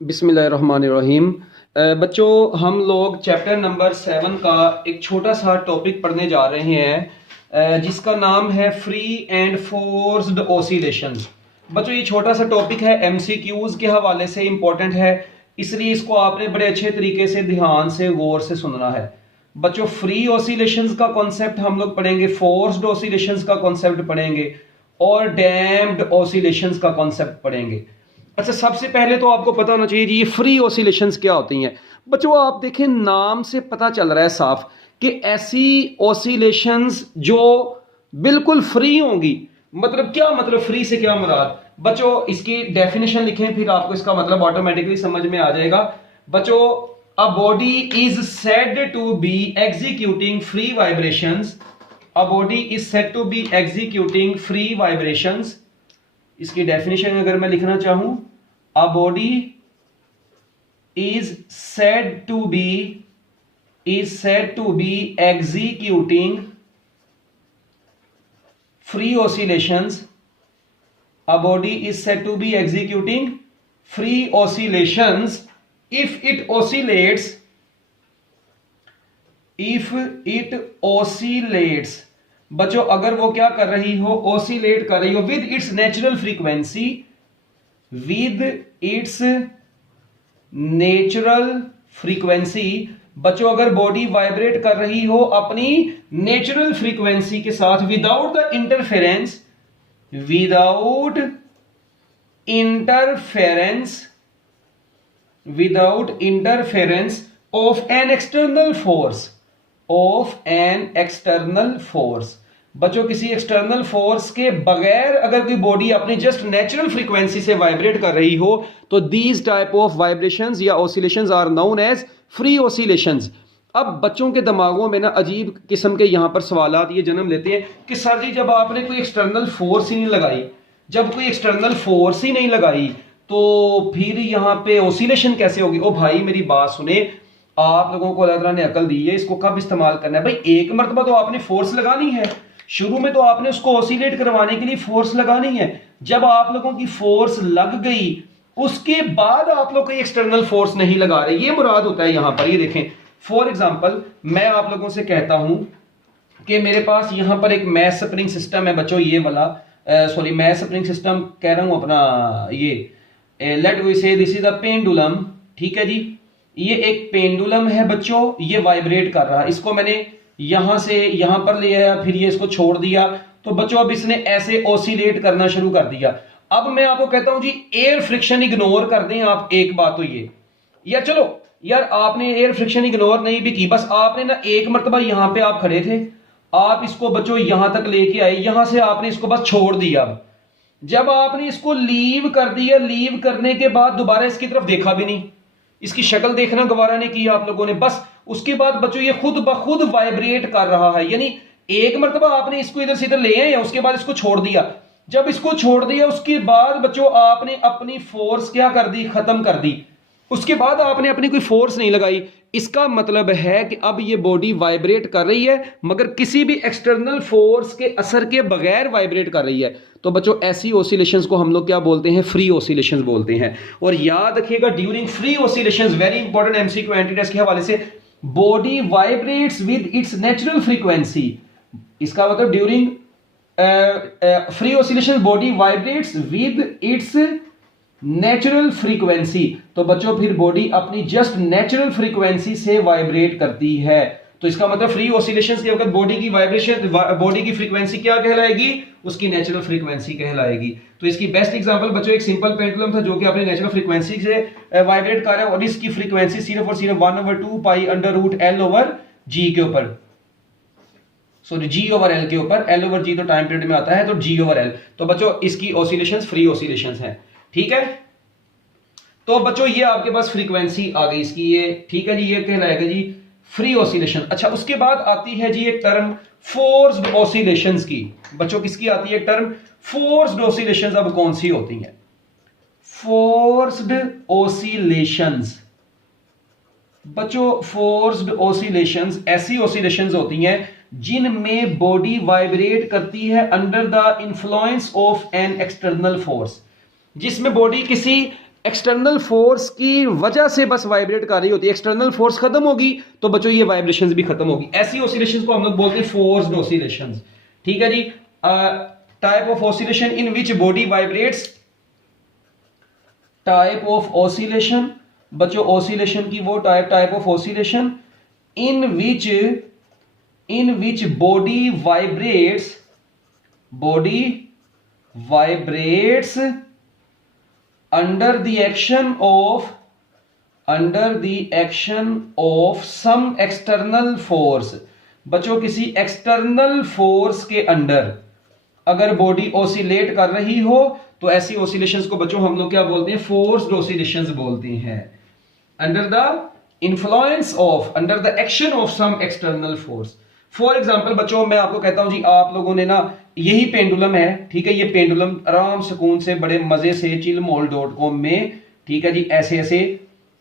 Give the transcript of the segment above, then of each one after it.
बिस्मिल्लाहिर्रहमानिर्रहीम। बच्चों, हम लोग चैप्टर नंबर 7 का एक छोटा सा टॉपिक पढ़ने जा रहे हैं जिसका नाम है फ्री एंड फोर्स्ड ऑसिलेशंस। बच्चों, ये छोटा सा टॉपिक है, एमसीक्यूज के हवाले से इम्पोर्टेंट है, इसलिए इसको आपने बड़े अच्छे तरीके से ध्यान से गौर से सुनना है। बच्चों, फ्री ऑसिलेशंस का कॉन्सेप्ट हम लोग पढ़ेंगे, फोर्स्ड ऑसिलेशंस का कॉन्सेप्ट पढ़ेंगे और डैम्प्ड ऑसिलेशंस का कॉन्सेप्ट पढ़ेंगे। अच्छा, सबसे पहले तो आपको पता होना चाहिए ये फ्री ऑसिलेशंस क्या होती हैं। बच्चों, आप देखें, नाम से पता चल रहा है साफ कि ऐसी ऑसिलेशंस जो बिल्कुल फ्री होंगी। मतलब क्या मतलब, फ्री से क्या मुराद? बच्चों, इसकी डेफिनेशन लिखें, फिर आपको इसका मतलब ऑटोमेटिकली समझ में आ जाएगा। बच्चों, a body is said to be executing free vibrations. A body is said to be executing free vibrations. इसकी डेफिनेशन अगर मैं लिखना चाहूं, a body is said to be executing free oscillations. A body is said to be executing free oscillations if it oscillates बच्चों, अगर वो क्या कर रही हो, ऑसिलेट कर रही हो with its natural frequency, with its natural frequency. बच्चों, अगर बॉडी वाइब्रेट कर रही हो अपनी नेचुरल फ्रीक्वेंसी के साथ, without interference of an external force. बच्चों, किसी एक्सटर्नल फोर्स के बगैर अगर कोई बॉडी अपनी जस्ट नेचुरल फ्रीक्वेंसी से वाइब्रेट कर रही हो तो दीज टाइप ऑफ वाइब्रेशंस या oscillations are known as free oscillations. अब बच्चों के दिमागों में ना अजीब किस्म के यहां पर सवालात ये जन्म लेते हैं कि सर जी, जब आपने कोई एक्सटर्नल फोर्स ही नहीं लगाई, तो फिर यहां पे ऑसिलेशन कैसे होगी? ओ भाई, मेरी बात सुने, आप लोगों को अल्लाह ताला ने अकल दी है, इसको कब इस्तेमाल करना है? भाई, एक मरतबा तो आपने फोर्स लगानी है, शुरू में तो आपने उसको ऑसिलेट करवाने के लिए फोर्स लगानी है। जब आप लोगों की फोर्स लग गई, उसके बाद आप लोग कोई एक्सटर्नल फोर्स नहीं लगा रहे, ये मुराद होता है यहां पर। ये देखें, फॉर एग्जांपल मैं आप लोगों से कहता हूं कि मेरे पास यहां पर एक मैथ स्प्रिंग सिस्टम है। बच्चों, ये वाला मैथ स्प्रिंग सिस्टम कह रहा हूं अपना, ये लेट वी से दिस इज अ पेंडुलम। ठीक है जी, ये एक पेंडुलम है बच्चों, ये वाइब्रेट कर रहा है। इसको मैंने यहां से यहां पर ले आया, फिर ये इसको छोड़ दिया, तो बच्चों अब इसने ऐसे ऑसिलेट करना शुरू कर दिया। अब मैं आपको कहता हूं जी, एयर फ्रिक्शन इग्नोर कर दें आप। एक बात तो ये, या चलो यार, आपने एयर फ्रिक्शन इग्नोर नहीं भी की, बस आपने ना एक मरतबा यहां पे आप खड़े थे, आप इसको बच्चों यहां तक लेके आए, यहां से आपने इसको बस छोड़ दिया। जब आपने इसको लीव कर दिया, लीव करने के बाद दोबारा इसकी तरफ देखा भी नहीं, इसकी शक्ल देखना गवारा नहीं किया आप लोगों ने, बस उसके बाद बच्चों ये खुद ब खुद वाइब्रेट कर रहा है। यानी एक मरतबा आपने इसको इधर से इधर ले आए, उसके बाद इसको छोड़ दिया। जब इसको छोड़ दिया, उसके बाद बच्चों आपने अपनी फोर्स क्या कर दी, खत्म कर दी। उसके बाद आपने अपनी कोई फोर्स नहीं लगाई। इसका मतलब है कि अब ये बॉडी वाइब्रेट कर रही है, मगर किसी भी एक्सटर्नल फोर्स के असर के बगैर वाइब्रेट कर रही है। तो बच्चों, ऐसी ऑसिलेशंस को हम लोग क्या बोलते हैं? फ्री ऑसिलेशंस बोलते हैं। और याद रखिएगा, during free oscillations, very important MCQ anti test के हवाले से, body vibrates with its natural frequency. इसका मतलब during free oscillation body vibrates with its natural frequency. तो बच्चों, फिर बॉडी अपनी जस्ट नेचुरल फ्रीक्वेंसी से वाइब्रेट करती है। तो इसका मतलब फ्री ऑसिलेशंस के वक्त बॉडी की वाइब्रेशन, बॉडी की फ्रीक्वेंसी क्या कहलाएगी? उसकी नेचुरल फ्रीक्वेंसी कहलाएगी। तो इसकी बेस्ट एग्जांपल बच्चों एक सिंपल पेंडुलम था जो कि अपनी नेचुरल फ्रीक्वेंसी से वाइब्रेट कर रहा है, और इसकी फ्रीक्वेंसी सिर्फ और सिर्फ 1/2 pi under root L over G के ऊपर, सॉरी जी ओवर एल के ऊपर, एल ओवर जी तो टाइम पीरियड में आता है, तो जी ओवर एल। तो बच्चों, इसकी ऑसिलेशंस फ्री ऑसिलेशंस हैं। ठीक है, तो बच्चों ये आपके पास फ्रीक्वेंसी आ गई इसकी, ये ठीक है जी, ये कहलाएगा जी फ्री ऑसिलेशन। अच्छा, उसके बाद आती है जी एक टर्म फोर्स्ड ऑसिलेशंस की। बच्चों, किसकी आती है टर्म? Forced oscillations. अब कौन सी होती हैं फोर्स्ड ऑसिलेशंस? बच्चों, फोर्स्ड ऑसिलेशंस ऐसी ऑसिलेशंस होती हैं जिनमें बॉडी वाइब्रेट करती है under the influence of an external force, जिसमें बॉडी किसी एक्सटर्नल फोर्स की वजह से बस वाइब्रेट कर रही होती है, एक्सटर्नल फोर्स खत्म होगी तो बच्चों ये वाइब्रेशंस भी खत्म होगी। ऐसी ऑसिलेशंस को हम लोग बोलते हैं फोर्स्ड ऑसिलेशंस। ठीक है जी। Type of oscillation in which body vibrates, type of oscillation बच्चों, ऑसिलेशन की वो type of oscillation in which body vibrates under the action of some external force। बच्चों किसी एक्सटर्नल फोर्स के अंडर अगर बॉडी ऑसिलेट कर रही हो तो ऐसी ऑसिलेशंस को बच्चों हम लोग क्या बोलते हैं, फोर्स्ड ऑसिलेशंस बोलते हैं। Under the action of some external force. For example बच्चों मैं आपको कहता हूं जी, आप लोगों ने ना यही पेंडुलम है, ठीक है, ये पेंडुलम आराम सुकून से बड़े मजे से chillmol.com में, ठीक है जी, ऐसे ऐसे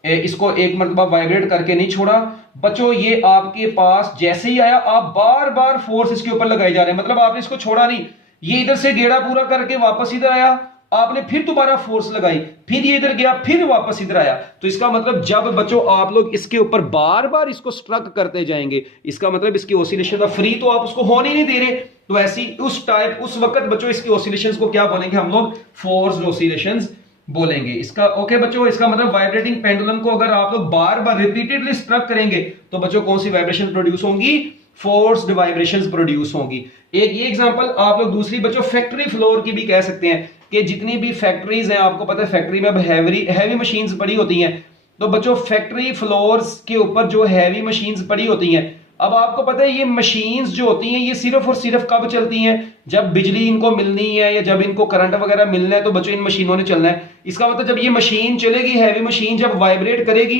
इसको एक मरतबा वाइब्रेट करके नहीं छोड़ा बच्चों। ये आपके पास जैसे ही आया आप बार बार फोर्स इसके ऊपर लगाए जा रहे हैं, मतलब आपने इसको छोड़ा नहीं, ये इधर से गेड़ा पूरा करके वापस इधर आया, आपने फिर दोबारा फोर्स लगाई, फिर ये इधर गया, फिर वापस इधर आया। तो इसका मतलब जब बच्चों आप लोग इसके ऊपर बार बार इसको स्ट्रक करते जाएंगे, इसका मतलब इसकी ऑसिलेशन फ्री तो आप उसको होने ही नहीं दे रहे। तो ऐसी उस वक्त बच्चों इसकी ऑसिलेशंस को क्या बोलेंगे हम लोग, फोर्स्ड ऑसिलेशंस बोलेंगे। इसका ओके बच्चों, इसका मतलब वाइब्रेटिंग पेंडुलम को अगर आप लोग बार बार रिपीटेडली स्ट्रक करेंगे तो बच्चों कौन सी वाइब्रेशन प्रोड्यूस होंगी, फोर्स्ड वाइब्रेशंस प्रोड्यूस होंगी। एक ये एग्जांपल आप लोग दूसरी बच्चों फैक्ट्री फ्लोर की भी कह सकते हैं कि जितनी भी फैक्ट्रीज हैं, आपको पता है फैक्ट्री में अब हैवी मशीन्स पड़ी होती हैं, तो बच्चों फैक्ट्री फ्लोर्स के ऊपर जो हैवी मशीन्स पड़ी होती हैं, अब आपको पता है ये मशीन्स जो होती हैं ये सिर्फ और सिर्फ कब चलती हैं, जब बिजली इनको मिलनी है या जब इनको करंट वगैरह मिलना है तो बच्चों इन मशीनों ने चलना है। इसका मतलब जब ये मशीन चलेगी, हैवी मशीन जब वाइब्रेट करेगी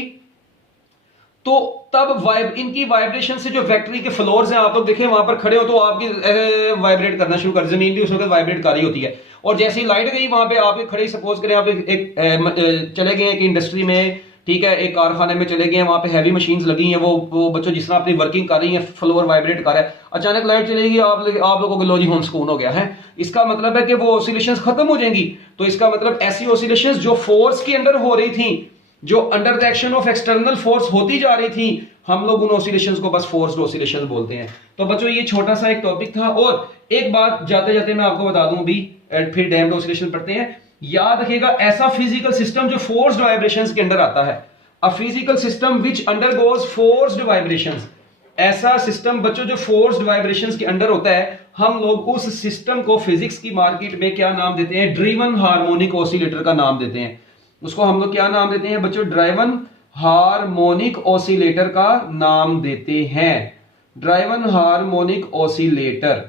तो तब इनकी वाइब्रेशन से जो फैक्ट्री के फ्लोर्स हैं, आप लोग देखें वहां पर खड़े हो तो आपकी वाइब्रेट करना शुरू कर, जमीन भी उस वक्त वाइब्रेट कर रही होती है। और जैसे ही लाइट गई वहां पे आप खड़े, सपोज करें आप एक चले गए एक इंडस्ट्री में, ठीक है, एक कारखाने में चले गए, वहां पे हैवी मशीन्स लगी हैं, वो बच्चों जिस तरह अपनी वर्किंग कर रही हैं, फ्लोर वाइब्रेट कर रहा है, अचानक लाइट चलेगी, आप लोगों को लो जी होम सुकून हो गया है। इसका मतलब है कि वो ऑसिलेशंस खत्म हो जाएंगी। तो इसका मतलब ऐसी ऑसिलेशंस जो फोर्स के अंडर हो रही थी, जो under the action of external force होती जा रही थी, हम लोग उन ऑसिलेशंस को बस फोर्स्ड ऑसिलेशंस बोलते हैं। तो बच्चों ये छोटा सा एक टॉपिक था। और एक बात जाते जाते मैं आपको बता दूं भी, फिर डैम्प्ड ऑसिलेशन पढ़ते हैं। याद रखिएगा ऐसा फिजिकल सिस्टम जो फोर्स्ड वाइब्रेशंस के अंडर आता है, a physical system which undergoes forced vibrations, ऐसा सिस्टम बच्चों जो फोर्स्ड वाइब्रेशंस के अंडर होता है, हम लोग उस सिस्टम को फिजिक्स की मार्केट में क्या नाम देते हैं, ड्रिवन हार्मोनिक ऑसिलेटर का नाम देते हैं। उसको हम लोग क्या नाम देते हैं बच्चों, ड्राइवन हार्मोनिक ऑसिलेटर का नाम देते हैं, ड्राइवन हार्मोनिक ऑसिलेटर।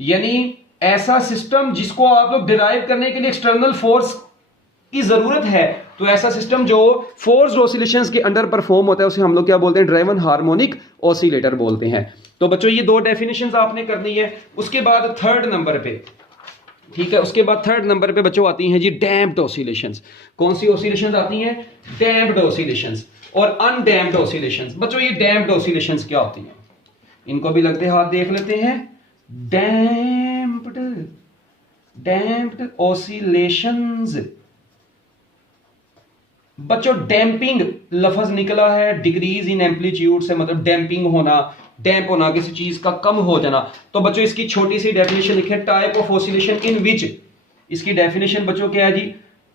यानी ऐसा सिस्टम जिसको आप लोग डिराइव करने के लिए एक्सटर्नल फोर्स की जरूरत है, तो ऐसा सिस्टम जो फोर्स्ड ऑसिलेशंस के अंडर परफॉर्म होता है उसे हम लोग क्या बोलते हैं, ड्राइवन हार्मोनिक ऑसिलेटर बोलते हैं। तो बच्चों ये दो डेफिनेशंस आपने करनी है। उसके बाद थर्ड नंबर पे, ठीक है, उसके बाद थर्ड नंबर पे बच्चों आती हैं जी डैम्प्ड ऑसिलेशंस। कौन सी ऑसिलेशंस आती हैं, डैम्प्ड ऑसिलेशंस और अनडैम्प्ड ऑसिलेशंस। बच्चों ये डैम्प्ड ऑसिलेशंस क्या होती हैं, इनको भी लगते हाथ देख लेते हैं। डैम्प्ड ऑसिलेशंस बच्चों, डैम्पिंग लफ्ज निकला है डिक्रीज इन एम्पलीट्यूड से, मतलब डैम्पिंग होना, डैम्प होना, किसी चीज का कम हो जाना। तो बच्चों इसकी छोटी सी डेफिनेशन लिखे, टाइप ऑफ ऑसिलेशन इन विच, इसकी डेफिनेशन बच्चों क्या है जी,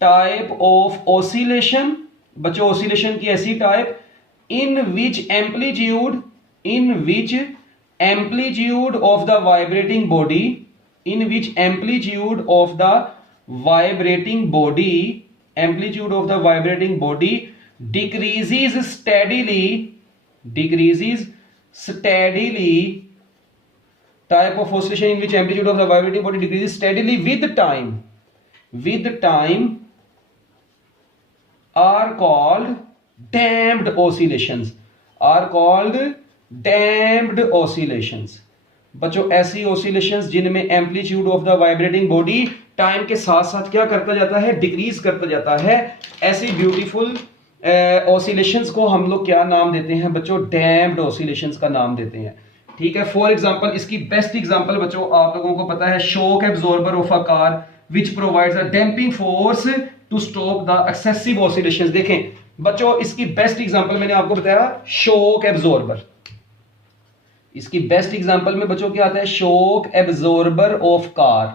टाइप ऑफ ऑसिलेशन, बच्चों ऑसिलेशन की ऐसी type in which amplitude of the vibrating body, in which amplitude of the vibrating body decreases steadily, type of oscillation in which amplitude of the vibrating body decreases steadily with time are called damped oscillations। बच्चों ऐसी oscillations जिनमें amplitude of the vibrating body time के साथ साथ क्या करता जाता है, डिक्रीज करता जाता है, ऐसी ब्यूटीफुल ऑसिलेशंस को हम लोग क्या नाम देते हैं बच्चों, डैम्प्ड ऑसिलेशंस का नाम देते हैं। ठीक है, फॉर एग्जांपल इसकी बेस्ट एग्जांपल बच्चों आप लोगों को पता है, shock absorber of a car which provides a damping force to stop the excessive oscillations. देखें बच्चों, इसकी बेस्ट एग्जांपल मैंने आपको बताया शॉक एब्जॉर्बर। इसकी बेस्ट एग्जांपल में बच्चों क्या आता है, शॉक एब्जॉर्बर ऑफ कार।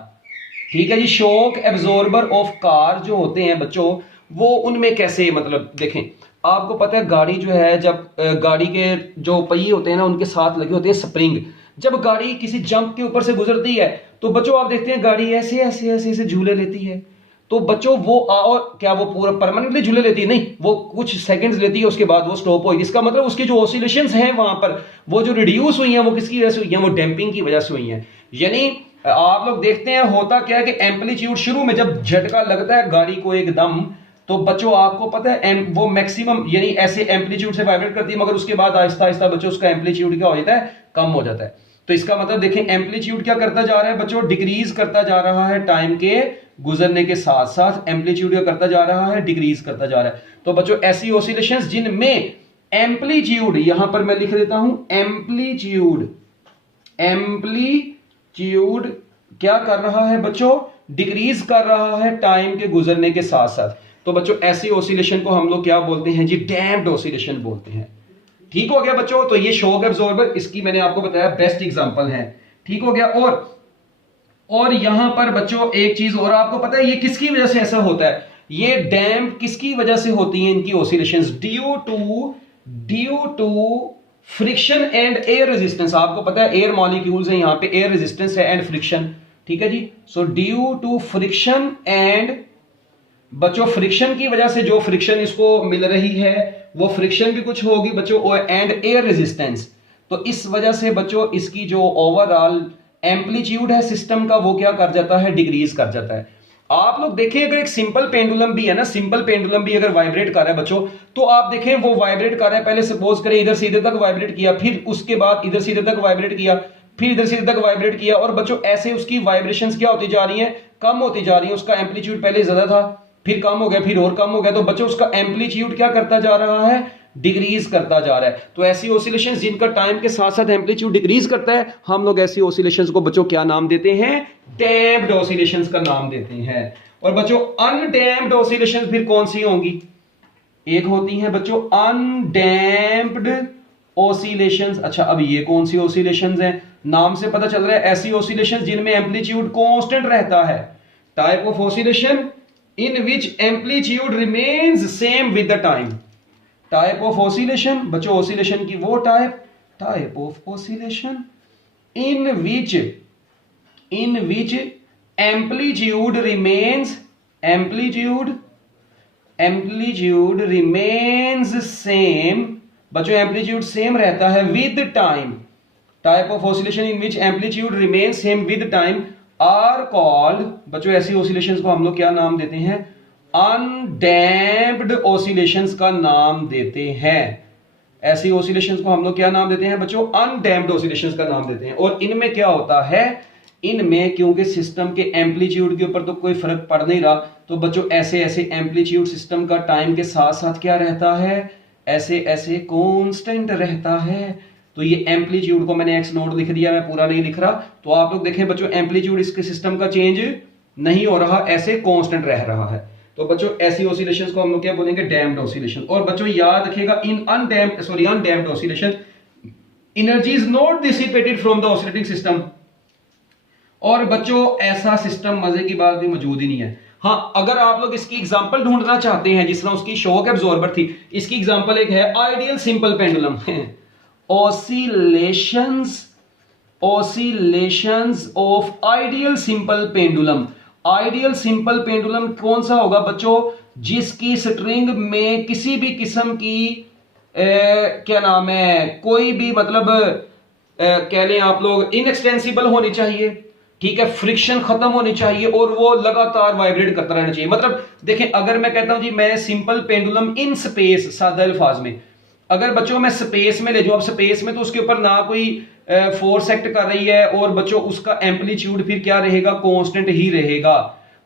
ठीक है जी, शॉक एब्जॉर्बर ऑफ कार जो होते हैं बच्चों, वो उनमें कैसे, मतलब देखें आपको पता है गाड़ी जो है, जब गाड़ी के जो पहिए होते हैं ना उनके साथ लगे होते हैं स्प्रिंग। जब गाड़ी किसी जंप के ऊपर से गुजरती है तो बच्चों आप देखते हैं गाड़ी ऐसे ऐसे ऐसे ऐसे झूले लेती है। तो बच्चों वो और क्या वो पूरा परमानेंटली झूले लेती है? नहीं, वो कुछ सेकंड्स लेती है, उसके बाद वो स्टॉप होगी। इसका मतलब उसकी जो ऑसिलेशंस हैं वहां पर वो जो रिड्यूस हुई हैं वो किसकी वजह से हुई हैं? वो डैम्पिंग की वजह से हुई हैं। यानी आप लोग देखते हैं होता क्या है कि एम्पलीट्यूड शुरू में जब झटका लगता है गाड़ी को एकदम, तो बच्चों आपको पता है वो मैक्सिमम यानी ऐसे एम्पलीट्यूड से वाइब्रेट करती है, मगर उसके बाद आहिस्ता आहिस्ता बच्चों उसका एम्पलीट्यूड क्या हो जाता है, कम हो जाता है। तो इसका मतलब देखें एम्पलीट्यूड क्या करता जा रहा है बच्चों, डिक्रीज करता जा रहा है टाइम के गुजरने के साथ साथ। एम्पलीट्यूड क्या करता जा रहा है, डिक्रीज करता जा रहा है। तो बच्चों ऐसी ऑसिलेशंस जिनमें एम्पलीट्यूड, यहां पर मैं लिख देता हूं एम्पलीट्यूड, एम्पलीट्यूड क्या कर रहा है बच्चों, डिक्रीज कर रहा है टाइम के गुजरने के साथ साथ। तो बच्चों ऐसी ऑसिलेशन को हम लोग क्या बोलते हैं जी, डैम्प्ड ऑसिलेशन बोलते हैं। ठीक हो गया बच्चों, तो ये शॉक एब्जॉर्बर इसकी मैंने आपको बताया बेस्ट एग्जांपल है। ठीक हो गया। और यहां पर बच्चों एक चीज और आपको पता है ये किसकी वजह से ऐसा होता है, ये डैम्प किसकी वजह से होती है इनकी oscillations, due to friction and air resistance. आपको पता है एयर मॉलिक्यूल्स हैं, यहां पे एयर रेजिस्टेंस है एंड फ्रिक्शन। ठीक है जी, so due to friction and, बच्चों फ्रिक्शन की वजह से जो फ्रिक्शन इसको मिल रही है वो फ्रिक्शन भी कुछ होगी बच्चों, एंड एयर रेजिस्टेंस। तो इस वजह से बच्चों इसकी जो ओवरऑल एम्पलीट्यूड है सिस्टम का वो क्या कर जाता है, डिक्रीज कर जाता है। आप लोग देखें अगर एक सिंपल पेंडुलम भी है ना, सिंपल पेंडुलम भी अगर वाइब्रेट कर रहा है बच्चों, तो आप देखें वो वाइब्रेट कर रहा है, पहले सपोज करें इधर से इधर तक वाइब्रेट किया, फिर उसके बाद इधर से इधर तक वाइब्रेट किया, फिर इधर से इधर तक वाइब्रेट किया, और बच्चों ऐसे उसकी वाइब्रेशंस क्या होती जा रही हैं, कम होती जा रही है। उसका एम्पलीट्यूड पहले ज्यादा था, फिर कम हो गया, फिर और कम हो गया। तो बच्चों उसका एम्पलीट्यूड क्या करता जा रहा है, डिक्रीज करता जा रहा है। तो ऐसी ऑसिलेशंस जिनका टाइम के साथ साथ एम्पलीट्यूड डिक्रीज करता है, हम लोग ऐसी ऑसिलेशंस को बच्चों क्या नाम देते हैं, डैम्प्ड ऑसिलेशंस का नाम देते हैं। और बच्चों अनडैम्प्ड ऑसिलेशंस फिर कौन सी होंगी, एक होती है बच्चों अनडैम्प्ड ऑसिलेशंस। अच्छा अब ये कौन सी ऑसिलेशंस हैं, नाम से पता चल रहा है ऐसी ऑसिलेशंस जिनमें एम्पलीट्यूड कांस्टेंट रहता है। Type of oscillation in which amplitude remains same with the time। Type of oscillation बच्चों, ऑसिलेशन की वो type of oscillation in which amplitude remains same, बच्चों एम्पलीट्यूड सेम रहता है with time. Type of oscillation in which amplitude remains same with time are called, बच्चों ऐसी oscillations को हम लोग क्या नाम देते हैं, अनडैम्प्ड ऑसिलेशंस का नाम देते हैं। ऐसी ऑसिलेशंस को हम लोग क्या नाम देते हैं बच्चों, अनडैम्प्ड ऑसिलेशंस का नाम देते हैं। और इनमें क्या होता है, इनमें क्योंकि सिस्टम के एम्पलीट्यूड के ऊपर तो कोई फर्क पड़ नहीं रहा, तो बच्चों ऐसे ऐसे एम्पलीट्यूड सिस्टम का टाइम के साथ साथ क्या रहता है, ऐसे ऐसे कांस्टेंट रहता है। तो ये एम्पलीट्यूड को मैंने एक्स नोट लिख दिया, मैं पूरा नहीं लिख रहा। तो आप लोग देखें बच्चों एम्पलीट्यूड इसके सिस्टम का चेंज नहीं हो रहा, ऐसे कांस्टेंट रह रहा है। तो बच्चों ऐसी ऑसिलेशंस को हम लोग क्या बोलेंगे, डैम्प्ड ऑसिलेशन। और बच्चों याद रखिएगा in undamped oscillation energy is not dissipated from the oscillating system. और बच्चों ऐसा सिस्टम मजे की बात भी मौजूद ही नहीं है। हाँ अगर आप लोग इसकी एग्जांपल ढूंढना चाहते हैं, जिस तरह उसकी शॉक एब्जॉर्बर थी, इसकी एग्जांपल एक है ideal simple pendulum. Oscillations of ideal simple pendulum. Ideal simple pendulum कौन सा होगा बच्चों, जिसकी स्ट्रिंग में किसी भी किस्म की क्या नाम है, कोई भी मतलब कह लें आप लोग इनएक्सटेंसिबल होनी चाहिए, ठीक है, फ्रिक्शन खत्म होनी चाहिए, और वो लगातार वाइब्रेट करता रहना चाहिए। मतलब देखें अगर मैं कहता हूं जी मैं सिंपल पेंडुलम इन स्पेस, सादा अल्फाज में, अगर बच्चों मैं स्पेस में ले जाऊं, अब स्पेस में तो उसके ऊपर ना कोई फोर्स एक्ट कर रही है, और बच्चों उसका एम्पलीट्यूड फिर क्या रहेगा, कांस्टेंट ही रहेगा।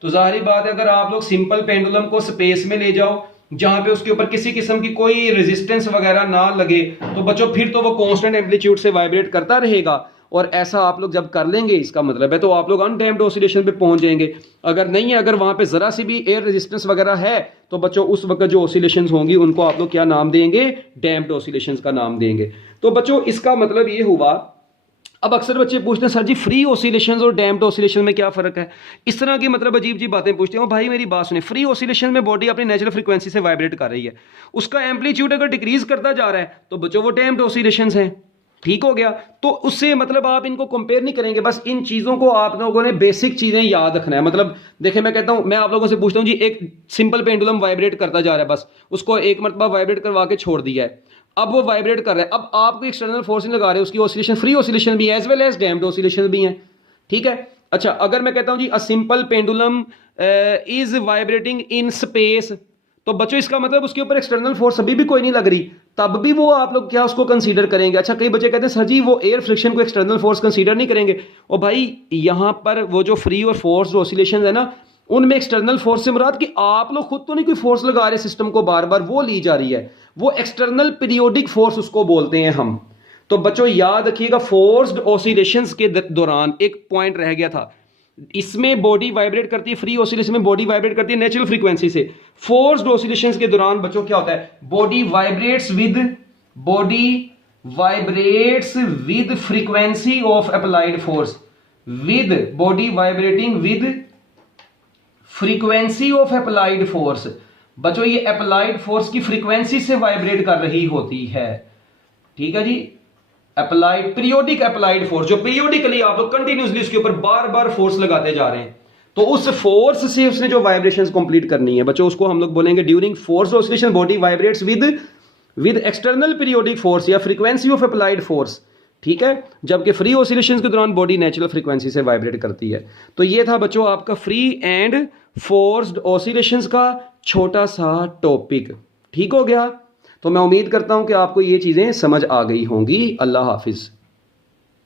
तो जाहिर बात है अगर आप लोग सिंपल पेंडुलम को स्पेस में ले जाओ जहां पे उसके ऊपर किसी किस्म की कोई रेजिस्टेंस वगैरह ना लगे, तो बच्चों फिर तो वो कांस्टेंट एम्पलीट्यूड से वाइब्रेट करता रहेगा। और ऐसा आप लोग जब कर लेंगे इसका मतलब है तो आप लोग अनडैम्प्ड ऑसिलेशन पे पहुंच जाएंगे। अगर नहीं है, अगर वहां पे जरा सी भी एयर रेजिस्टेंस वगैरह है तो बच्चों उस वक्त जो ऑसिलेशंस होंगी उनको आप लोग क्या नाम देंगे? डैम्प्ड ऑसिलेशंस का नाम देंगे। तो बच्चों इसका मतलब ये हुआ। अब अक्सर बच्चे पूछते हैं सर जी फ्री ऑसिलेशंस और डैम्प्ड ऑसिलेशन में क्या फर्क है? इस तरह की मतलब अजीब जी बातें पूछते हैं। भाई मेरी बात सुने, फ्री ऑसिलेशन में बॉडी अपनी नेचुरल फ्रीक्वेंसी से वाइब्रेट कर रही है, उसका एम्पलीट्यूड अगर डिक्रीज करता जा रहा है तो बच्चों वो डैम्प्ड ऑसिलेशंस हैं। ठीक हो गया? तो उससे मतलब आप इनको कंपेयर नहीं करेंगे, बस इन चीजों को आप लोगों ने बेसिक चीजें याद रखना है। मतलब देखिए मैं कहता हूं, मैं आप लोगों से पूछता हूं जी, एक सिंपल पेंडुलम वाइब्रेट करता जा रहा है, बस उसको एक मरतबा वाइब्रेट करवा के छोड़ दिया है, अब वो वाइब्रेट कर रहा है, अब आप कोई एक्सटर्नल फोर्स नहीं लगा रहे, उसकी ऑसिलेशन फ्री ऑसिलेशन भी है as well as damped oscillation भी है। ठीक है? अच्छा, अगर मैं कहता हूं जी a simple pendulum is vibrating in space, तो बच्चों इसका मतलब उसके ऊपर एक्सटर्नल फोर्स अभी भी कोई नहीं लग रही, तब भी वो आप लोग क्या उसको कंसीडर करेंगे? अच्छा, कई बच्चे कहते हैं सर जी वो एयर फ्रिक्शन को एक्सटर्नल फोर्स कंसीडर नहीं करेंगे। और भाई यहां पर वो जो फ्री और फोर्स ऑसिलेशन है ना, उनमें एक्सटर्नल फोर्स से मुराद कि आप लोग खुद तो नहीं कोई फोर्स लगा रहे सिस्टम को बार बार, वो ली जा रही है, वो एक्सटर्नल पीरियोडिक फोर्स उसको बोलते हैं हम। तो बच्चों याद रखिएगा, फोर्स्ड ऑसिलेशंस के दौरान एक पॉइंट रह गया था, इसमें बॉडी वाइब्रेट करती है, फ्री ऑसिलेशन में बॉडी वाइब्रेट करती है नेचुरल फ्रीक्वेंसी से। फोर्स्ड ऑसिलेशंस के दौरान बच्चों क्या होता है? Body vibrates with frequency of applied force, with body vibrating with frequency of applied force. बच्चों ये अप्लाइड फोर्स की फ्रीक्वेंसी से वाइब्रेट कर रही होती है। ठीक है जी? अप्लाइड, पीरियोडिक अप्लाइड फोर्स, जो पीरियोडिकली आप लोग कंटिन्यूसली उसके ऊपर बार बार फोर्स लगाते जा रहे हैं, तो उस फोर्स से उसने जो वाइब्रेशंस कंप्लीट करनी है बच्चों, उसको हम लोग बोलेंगे during force oscillation body vibrates with external periodic force या फ्रीक्वेंसी ऑफ अप्लाइड फोर्स। ठीक है? जबकि फ्री ऑसिलेशंस के दौरान बॉडी नेचुरल फ्रीक्वेंसी से वाइब्रेट करती है। तो ये था बच्चों आपका फ्री एंड फोर्स्ड ऑसिलेशंस का छोटा सा टॉपिक। ठीक हो गया? तो मैं उम्मीद करता हूं कि आपको ये चीजें समझ आ गई होंगी। अल्लाह हाफिज।